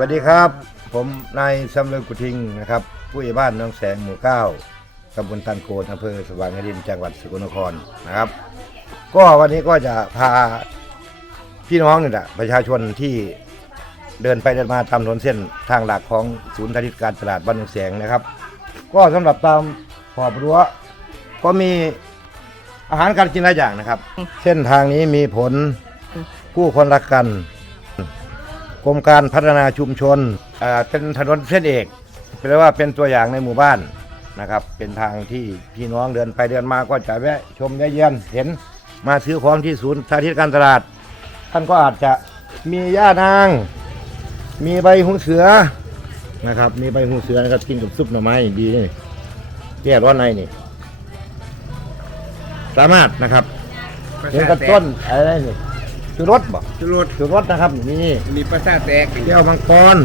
สวัสดีครับ ผมนายสำเริงกุทิงนะครับ ผู้ใหญ่บ้านหน้องแสงหมู่เก้าตำบลตันโกนอำเภอสว่างแดนดินจังหวัดสกลนครนะครับ ก็วันนี้ก็จะพาพี่น้องนี่ยนะประชาชนที่เดินไปเดินมาตามถนนเส้นทางหลักของศูนย์ธนิตการตลาดบ้านหนองแสงนะครับ ก็สำหรับตามขอบรั้วก็มีอาหารการกินหลายอย่างนะครับ เส้นทางนี้มีผลผู้คนรักกัน รมการพัฒนาชุมชนเอ่อเป็นถนนเส้นเอกแปลว่าเป็นตัวอย่างในหมู่บ้านนะครับ เป็นทางที่พี่น้องเดินไปเดินมาก็จะแวะชมแวะเยี่ยนเห็นมาซื้อของที่ศูนย์สาธิตการตลาด ท่านก็อาจจะมีย่านาง มีใบหูเสือนะครับ มีใบหูเสือนะครับกินกับซุปหน่อไม้ดีนี่แก้ร้อนในนี่ สามารถนะครับเห็นกับต้นอะไรนี่ คือรถบ่จุรดคือรถนะครับนี่มีประสาทแตกแก้วมังกร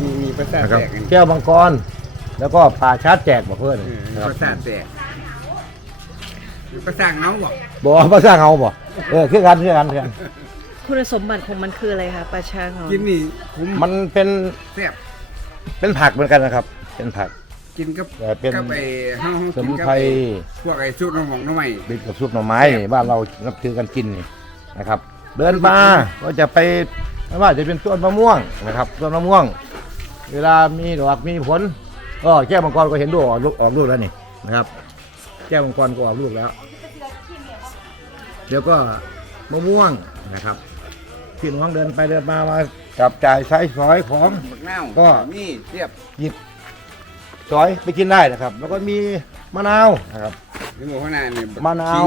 มีมีประสาทนะครับแตกอันนี้แก้วมังกร แล้วก็ป่าชาร์จแจกบอกเพื่อนเออมีนะครับประสาทแตกมีประสาทเงาบอกบอกว่าสร้างเอาบ่เออคือกันคือกันคือกันคุณสมบัติของมันคืออะไรคะปลาชาของกินนี่คุ้มมันเป็นแซ่บเป็นผักเหมือนกันนะครับ เป็นผักกินกับแต่เป็นกับไอ้ห้าห้าสมุนไพรพวกไอ้ซุปน้ำหมองน้ำใหม่เป็นกับซุปหน่อไม้นี่บ้านเรานับถือกันกินนี่นะครับ เดินมาก็จะไปไม่ว่าจะเป็นต้นมะม่วงนะครับต้นมะม่วง เวลามีดอกมีผลก็แก้วมังกรก็เห็นลูกออกลูกออกลูกแล้วนี่นะครับ แก้วมังกรก็ออกลูกแล้ว เดี๋ยวก็มะม่วงนะครับพี่น้องเดินไปเดินมามาจับจ่ายใช้สอยของบักนาวก็มีเทียบหยิบสอยไปกินได้นะครับ แล้วก็มีมะนาวนะครับที่หมู่ข้างหน้านี่มะนาว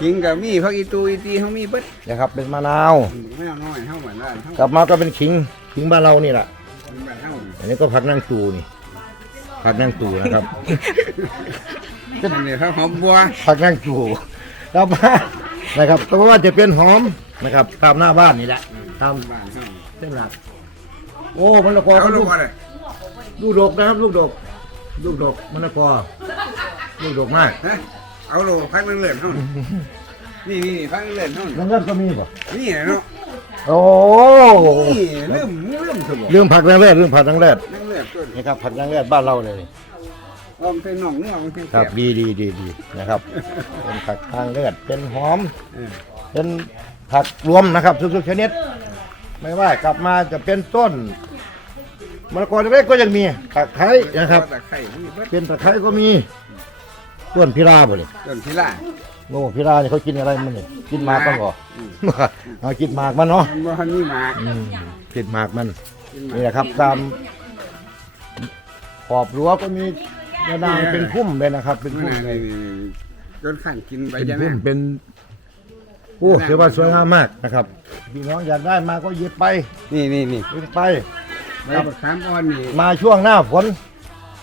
ขิงขิงกับมีพักอีตูอีตีเขามีเบิดนะครับเป็นมะนาว ไม่เอาน้อยเท่าเหมือนบ้านเท่ากลับมาก็เป็นขิงขิงบ้านเรานี่แหละบ้านเท่าอันนี้ก็ผักนั่งตูนี่ผักนั่งตูนะครับอันนี้เขาหอมบัวผักนั่งตูแล้วมานะครับก็เพราะว่าจะเป็นหอมนะครับตามหน้าบ้านนี่แหละตามบ้านเท่าเส้นหลักโอ้มะละกอเอาก็ลูลูกกอะไรลูกดกนะครับ ลูกดก ลูกดกมะละกอลูกดกมากฮะ เอาโลพักเลื่อนๆเท่านี่นี่นี่พักเลื่อนๆเท่าน้ำเงินก็มีป่ะนี่เนาะโอ้นี่เริ่มเริ่มสมบูรณ์เรื่องผักนางแรดเรื่องผักนางแรดนั่งเลือดต้นนี่ครับผักนางแรดบ้านเราเลยนี่ว่ามันเป็นหนองเนื้อมันเป็นครับแสบดีดีดีดีนะครับ เป็นผักนางแรดเป็นหอม เออเป็นผักรวมนะครับทุกๆชนิด ไม่ว่ากลับมาจะเป็นต้นมะละกอเล็กๆก็ยังมีตะไคร้นะครับ ตะไคร้มีเบิดเป็นตะไคร้ก็มี ต้นพิราบ่นี่ต้นพิล่าโอ้พิราเนี่ยเขากินอะไรมันนี่กินหมากมันเหรออืมเอากินหมากมันเนาะมันบ่ทันมีหมากอืมกินหมากมันกินหมากนี่แหละครับตามขอบรั้วก็มียาดางเป็นพุ่มเลยนะครับ เป็นนี่พุ่มนี่เลยนี่จนขันกินไปเป็นจะพุ่แน่มเป็นโอ้ถือว่าสวยงามมากนะครับพี่น้องอยากได้มาก็หยิบไปนี่นี่นี่หยิบไป ใบบักขามอ่อนนี่มาช่วงหน้าฝน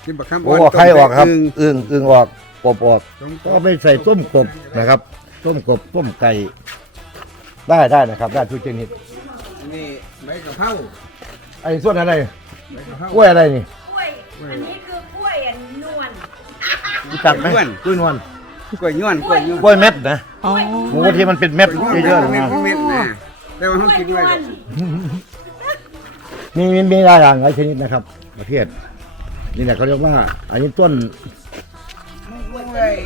กินบักขามอ่โอ้อนใครออกครับต้มอึ่งอึ่งออก กบออกต้มก็ไปใส่ต้มกบนะครับ ต้มกบต้มไก่ได้ได้นะครับได้ทุกชนิดนี่ใบกะเพราไอ้ส่วนอะไรใบกะเพรากล้วยอะไรนี่กล้วย อันนี้คือกล้วยอันนวลรู้จักไหมกล้วยนวลกล้วยย้อนกล้วยย้อนกล้วยเม็ดนะอ๋อหมูที่มันเป็นเม็ดเยอะๆเม็นะดเม็ดนะแต่ว่าเขากินไว้ดอกมีมีมีหลายอย่างหลายชนิดนะครับ ประเภทนี่แหละเขาเรียกว่า อันนี้ต้น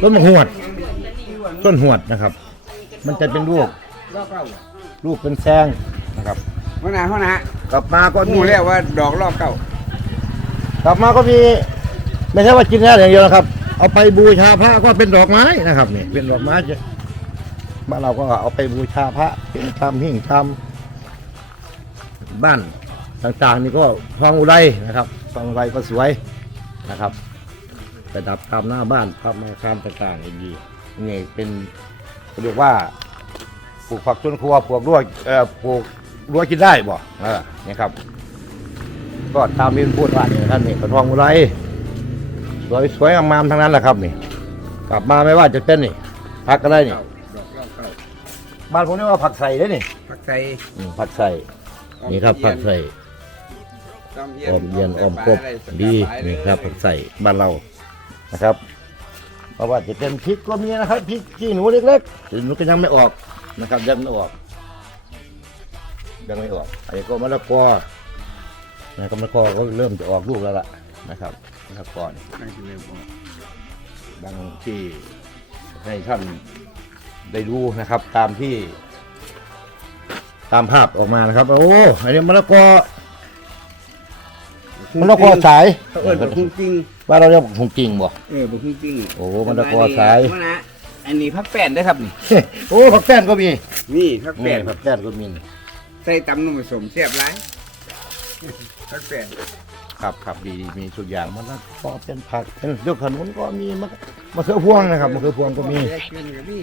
ต้นมะหวด ต้นหวดนะครับ มันจะเป็นลูก รอบเก้าลูกเป็นแซงนะครับ หัวหน้าหัวหน้ากลับมาก็หมีมูเรียกว่าดอกรอบเก้ากลับมาก็มี ไม่ใช่ว่ากินแค่อย่างเดียวนะครับ เอาไปบูชาพระก็เป็นดอกไม้นะครับนี่เป็นดอกไม้จะบ้านเราก็เอาไปบูชาพระเป็นทำหิ่งทำบ้านต่างๆนี่ก็ทองอุไรนะครับทองอุไรก็สวยนะครับ ประดับตามหน้าบ้านพระมาคามต่างๆอย่างนี้นี่เป็นเขาเรียกว่าปลูกผักสวนครัวปลูกรั้วเอ่อปลูกรั้วกินได้บ่เออนี่ครับ ก็ตามที่พูดว่านี่ท่านนี่กระทองอุไรสวยสวยงามๆทั้งนั้นแหละครับนี่ กลับมาไม่ว่าจะเป็นนี่ผักอะไรนี่เก้าดอกรอบเก้าบ้านผมเรียกว่าผักใส่เด้อนี่ผักใส่อืมผักใส่นี่ครับผักใส่ต้มอมเย็นอมกบใส่ปลาดีใส่ปลานี่ครับผักใส่บ้านเรา นะครับเพราะว่าจะเป็นพริกก็มีนะครับพริกขี้หนูเล็กๆขี้หนูก็ยังไม่ออกนะครับยังไม่ออกยังไม่ออกอันนี้ก็มะละกอนะครับแล้วก็ก็เริ่มจะออกลูกแล้วล่ะนะครับนะครับก่อนนั่งกินเลยบอกดังที่ให้ท่านได้ดูนะครับ ตามที่ ตามภาพออกมานะครับ โอ้อันนี้มะละกอมะละกอสายเขาเอิญบอกจริง บ้านเราเรียกผงจริงบ่ เออบอกจริงโอ้มะละกอสายนะอันนี้พักแป้นได้ครับนี่ โอ้ผักแป้นก็มีนี่พักแป้นี่นผักแป้นก็มีใส่ตำนมผสมเสียบไรพักแป้นครับครับดีดีมีทุกอย่างมะละกอเป็นผักเป็นเรื่องขนุนก็มีมะมะเขือพวงนะครับมะเขือพวงก็มีแยกเป็นกับนี่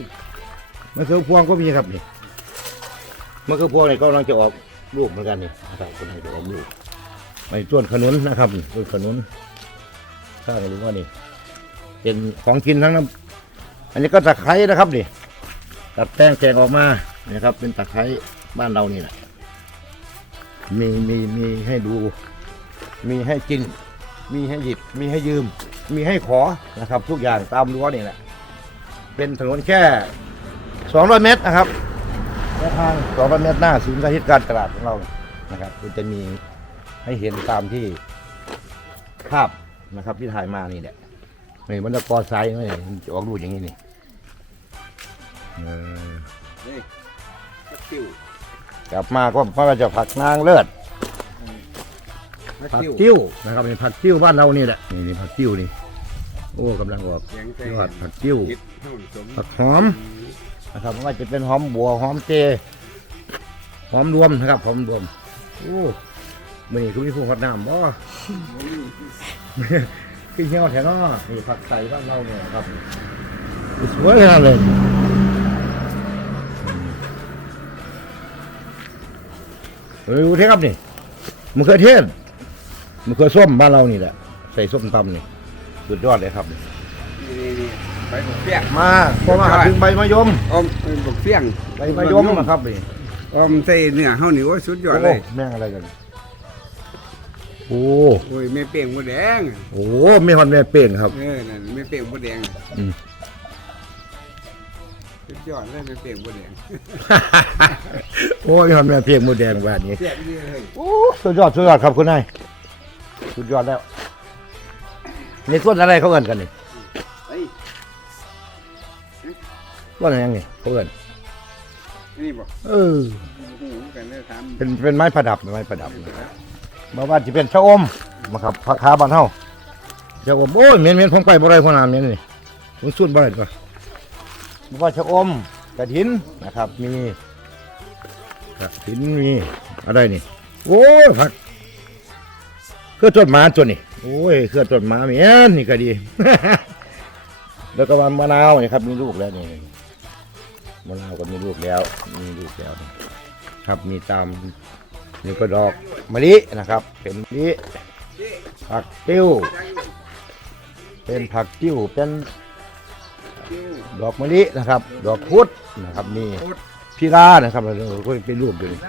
มะเขือพวงก็มีครับนี่มะเขือพวงนี่ก็กำลังจะออกลูกเหมือนกันนี่นะครับกำลังจะออกลูกในต้นขนุนนะครับต้นขนุน ข้างหรือว่านี่ เป็นของกินทั้งนั้นอันนี้ก็ตะไคร้นะครับนี่ตัดแป้งแกงออกมานี่ครับ เป็นตะไคร้บ้านเรานี่แหละมีมีมีให้ดู มีให้กิน มีให้หยิบ มีให้ยืม มีให้ขอนะครับ ทุกอย่างตามรั้วนี่แหละ เป็นถนนแค่200เมตรนะครับระยะทาง200เมตรหน้าศูนย์สาธิตการตลาดของเรานะครับจะมีให้เห็นตามที่ภาพ นะครับ ที่ถ่ายมานี่แหละนี่มันจะกอไซส์นี่มันจะออกรูปอย่างนี้นี่เออนี่พักติ้วกลับมาก็พระราชผักนางเลิศพักผักติ้วติ้วนะครับเป็นผักติ้วบ้านเรานี่แหละนี่นี่ผักติ้วนี่โอ้กำลังออกแข็งใจยอดผักติ้วคิดเท่าสมผักหอมนะครับไม่ว่าจะเป็นหอมบัวหอมเจหอมรวมนะครับหอมรวมโอ้มื่อนี้คือมีผู้ฮอดน้ำบ่ ขึ้นเหี่ยวแถวเนอนี่ผักใส่บ้านเราเนี่ยครับสวยขนาดเลยเฮ้ยเทครับนี่มะเขือเทศมะเขือส้มบ้านเรานี่แหละใส่ส้มตำนี่สุดยอดเลยครับนี่ใบบุกเฟี้ยงมาพอมาหาถึงใบมะยมอมบุกเฟี้ยงใบมะยมนะครับนี่อมใส่เนื้อเฮานี่ว่าสุดยอดเลยแม่งอะไรกัน โอ้โอ้ยแม่เป่งบัวแดงโหมีฮอนแม่เป้งครับ เออนั่นแม่เป่งบัวแดงอืม สุดยอดเลยแม่เป่งบัวแดงโอ้ยฮอนแม่เป้งหมูแดงแบบนี้เสียบดีเลยโอ้สุดยอดสุดยอดครับคุณนายสุดยอดแล้วนี่ต้นอะไรเขาเอินกันนี่เฮ้ยต้นอะไรนี่เขาเอินนี่บอกเออหูกันได้ถามเป็นเป็นไม้ประดับไม้ประดับนะครั บมาว่าจะเป็นชะอมมาครับผักขาบ้านเฮาชะอมโอ้ยเมียนเมียนผมไปบ่ได้พอนามเมียนนี่ผมสุดบ่ได้ตัวมาว่าชะอมกระถินนะครับ มีกระถินมีอะไรนี่โอ้ยผักเครือต้นหมาตัวนี้โอ้ยเครือต้นหมาเมียนนี่ก็ดี แล้วก็มะนาวนี่ครับ มีลูกแล้วนี่มะนาวก็มีลูกแล้ว มีลูกแล้วนี่ครับมีตาม นี่ก็ดอกมะลินะครับ เป็นมะลิผักติ้ว เป็นผักติ้วเป็นดอกมะลินะครับ ดอกพุธนะครับมีพิรานะครับเราก็เป็นรูปอยู่นี่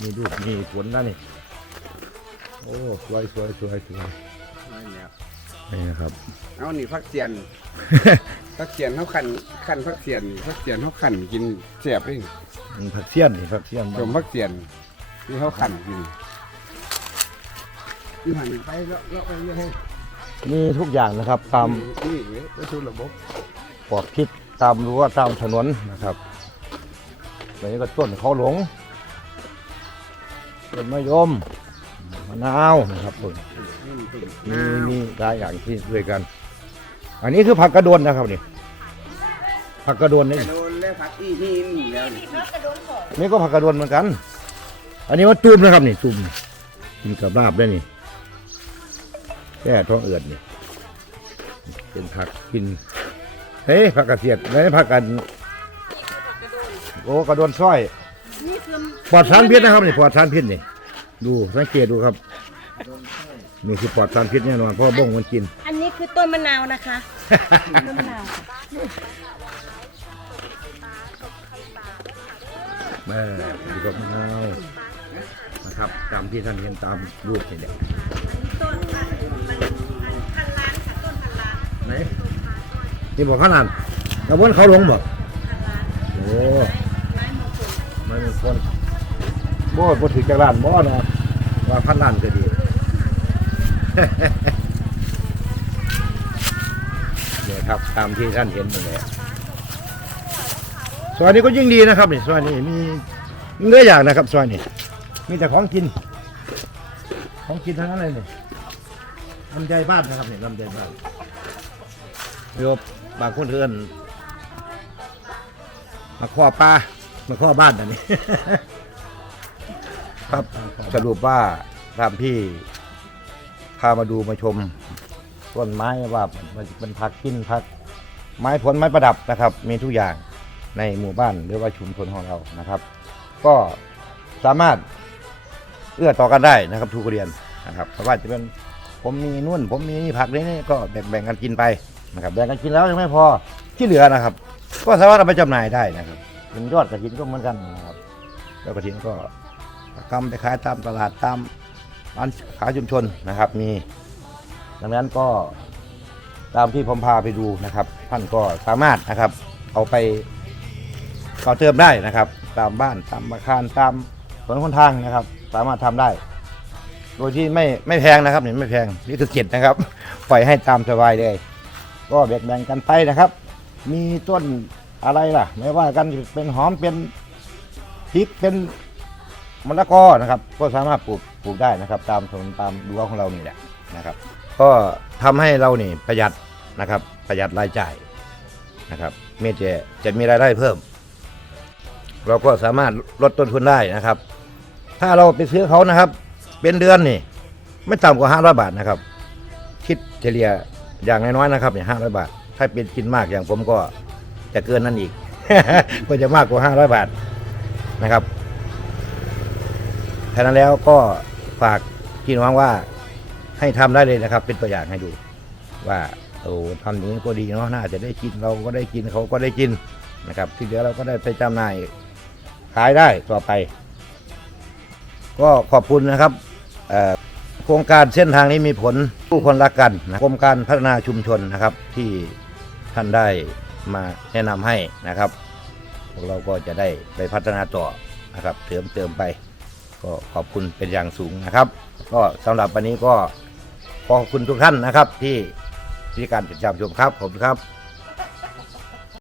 มีรูปมีผลนะนี่โอ้สวยสวยสวยสวยนี่นะครับเอานี่พักเสียนพักเสียนเขาขันขันพักเสียนนี่พักเสียนเขาขันกินเสียบเอง อืมผักเสี้ยนนี่ผักเสี้ยนสมพักเสียนนี่เขาขันกินนี่หันไปแล้วแล้วไปเรื่อยมีทุกอย่างนะครับ ตามนี่เว้ยวัตถุระบบปลอดพิษตามรั้วตามถนนนะครับอันนี้ก็ต้นเขาหลงต้นมะยมมะนาวนะครับต้นนี่มันตุ่มมีมีหลายอย่างที่ด้วยกัน อันนี้คือผักกระโดนนะครับนี่ผักกระโดนนี่ กระโดน แล้วพักอีหินแล้วนี่นี่ก็ผักกระโดนเหมือนกัน อันนี้ว่าจุ่มนะครับนี่จุ่มกินกับลาบได้นี่แก้ท้องเอือดนี่เป็นผักกินเฮ้ยผักกระเทียดไม่ผักกัน โอ้กระโดนสร้อยนี่คือปลอดสารพิษนะครับนี่ปลอดสารพิษนี่ ดูสังเกตดูครับนี่คือปลอดสารพิษแน่นอนเพราะว่าบ้งมันกิน อันนี้คือต้นมะนาวนะคะต้นมะนาว แม่ดูกับมะนาวนะครับ ตามที่ท่านเห็นตามรูปนี่แหละต้นพันมันพันล้านค่ะต้นพันล้านไหนนี่บอกขนาดกระบวนเขาหลงบอกพันล้านโอ้ไม้มงคลไม่เป็นคนมบ่บ่ถือจากล้านบ่เนาะว่าพันล้านก็ดีเนี่ยครับตามที่ท่านเห็นนั่นแหละ ซอยนี้ก็ยิ่งดีนะครับนี่ซอยนี้มีมีเนื้ออย่างนะครับซอยนี้มีแต่ของกิน ของกินทั้งนั้นเลยเนี่ยลำไยบ้านนะครับเนี่ยลำไยบ้านโยบบางคนเทือนมาข้อปลามาข้อบ้านอันนี้ ครับสรุปว่าตามที่พามาดูมาชมต้นไม้ว่ามันเป็นผักกินผักไม้ผลไม้ประดับนะครับ มีทุกอย่าง ในหมู่บ้านหรือว่าชุมชนของเรานะครับ ก็สามารถเอื้อต่อกันได้นะครับทุกเรียนนะครับเพราะว่าจะเป็นผมมีนุ่น ผมมีนี่ผักนี่นี่ก็แบ่งแบ่งกันกินไปนะครับแบ่งกันกินแล้วยังไม่พอที่เหลือนะครับ ก็สามารถเอาไปจำหน่ายได้นะครับเป็นยอดกระถินก็เหมือนกันนะครับยอดกระถินก็กำไปขายตามตลาดตามร้านขายชุมชนนะครับ มี ดังนั้นก็ตามที่ผมพาไปดูนะครับ ท่านก็สามารถนะครับ เอาไป ต่อเติมได้นะครับ ตามบ้านตามอาคารตามถนนคนทางนะครับ สามารถทำได้ โดยที่ไม่ไม่แพงนะครับนี่ไม่แพงนี่คือเจ็ดนะครับปล่อยให้ตามสบายเลย ก็แบ่งแบ่งกันไปนะครับ มีต้นอะไรล่ะ ไม่ว่ากันเป็นหอมเป็นพริกเป็นมะละกอนะครับ ก็สามารถปลูกปลูกได้นะครับ ตามถนนตามรั้วของเรานี่แหละนะครับ ก็ทำให้เรานี่ประหยัดนะครับ ประหยัดรายจ่ายนะครับเมื่อจะจะมีรายได้เพิ่ม เราก็สามารถลดต้นทุนได้นะครับ ถ้าเราไปซื้อเขานะครับ เป็นเดือนนี่ ไม่ต่ำกว่าห้าร้อยบาทนะครับ คิดเฉลี่ยอย่างน้อยๆนะครับเนี่ยห้าร้อยบาท ถ้าเป็นกินมากอย่างผมก็จะเกินนั้นอีก ก็จะมากกว่าห้าร้อยบาทนะครับแค่นั้นแล้วก็ฝากพี่น้องว่าให้ทำได้เลยนะครับ เป็นตัวอย่างให้ดู ว่าโอ้ทำอย่างนี้ก็ดีเนาะน่าจะได้กินเราก็ได้กินเขาก็ได้กินนะครับ ที่เหลือเราก็ได้ไปจำหน่าย ขายได้ต่อไป ก็ขอบคุณนะครับโครงการเส้นทางนี้มีผลผู้คนรักกันนะกรมการพัฒนาชุมชนนะครับ ที่ท่านได้มาแนะนำให้นะครับ พวกเราก็จะได้ไปพัฒนาต่อนะครับเติมเติมไป ก็ขอบคุณเป็นอย่างสูงนะครับ ก็สำหรับวันนี้ก็ขอบคุณทุกท่านนะครับที่ที่การติดตามชมครับขอบคุณครับ